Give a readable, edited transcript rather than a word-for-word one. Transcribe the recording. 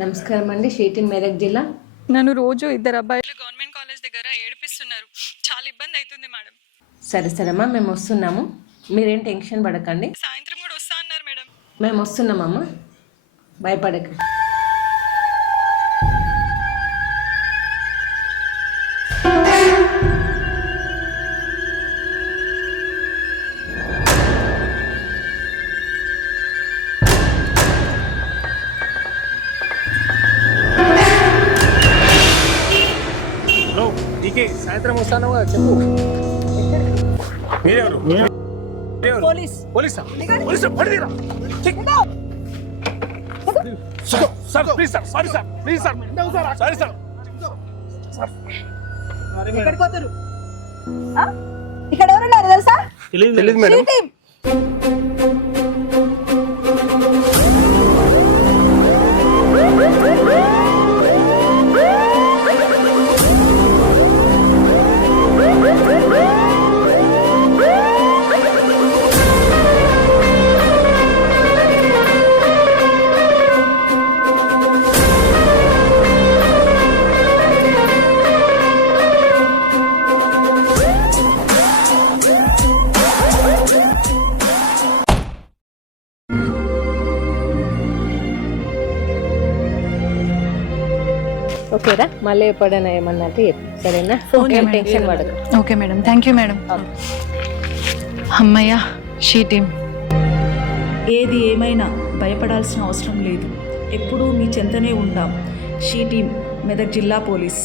నమస్కారం అండి, షీటిన్ మెదక్ జిల్లా. నన్ను రోజు ఇద్దరు అబ్బాయిలు గవర్నమెంట్ కాలేజ్ దగ్గర ఏడిపిస్తున్నారు. చాలా ఇబ్బంది అవుతుంది మేడం. సరే సరేమ్మా, మేము వస్తున్నాము, మీరేం టెన్షన్ పడకండి. సాయంత్రం కూడా వస్తా అన్నారు మేడం. మేము వస్తున్నామమ్మా, భయపడక. సాయంత్రం వస్తాను చెప్పు. మీరెవరు? పోలీసా? Sir please sir, sorry sir, please sir, sorry sir. ఎక్కడికి పోతారు? ఇక్కడ ఎవరున్నారు తెలుసా? తెలియదు మేడం. ఓకేరా, మళ్ళీ ఎప్పుడైనా ఏమన్నట్టు చెప్పు, సరేనా? ఏం టెన్షన్ పడదు. Okay madam, thank you madam. అమ్మయ్య, షీ టీమ్. ఏది ఏమైనా భయపడాల్సిన అవసరం లేదు. ఎప్పుడూ మీ చెంతనే ఉంటాం. షీ టీమ్, మెదక్ జిల్లా పోలీస్.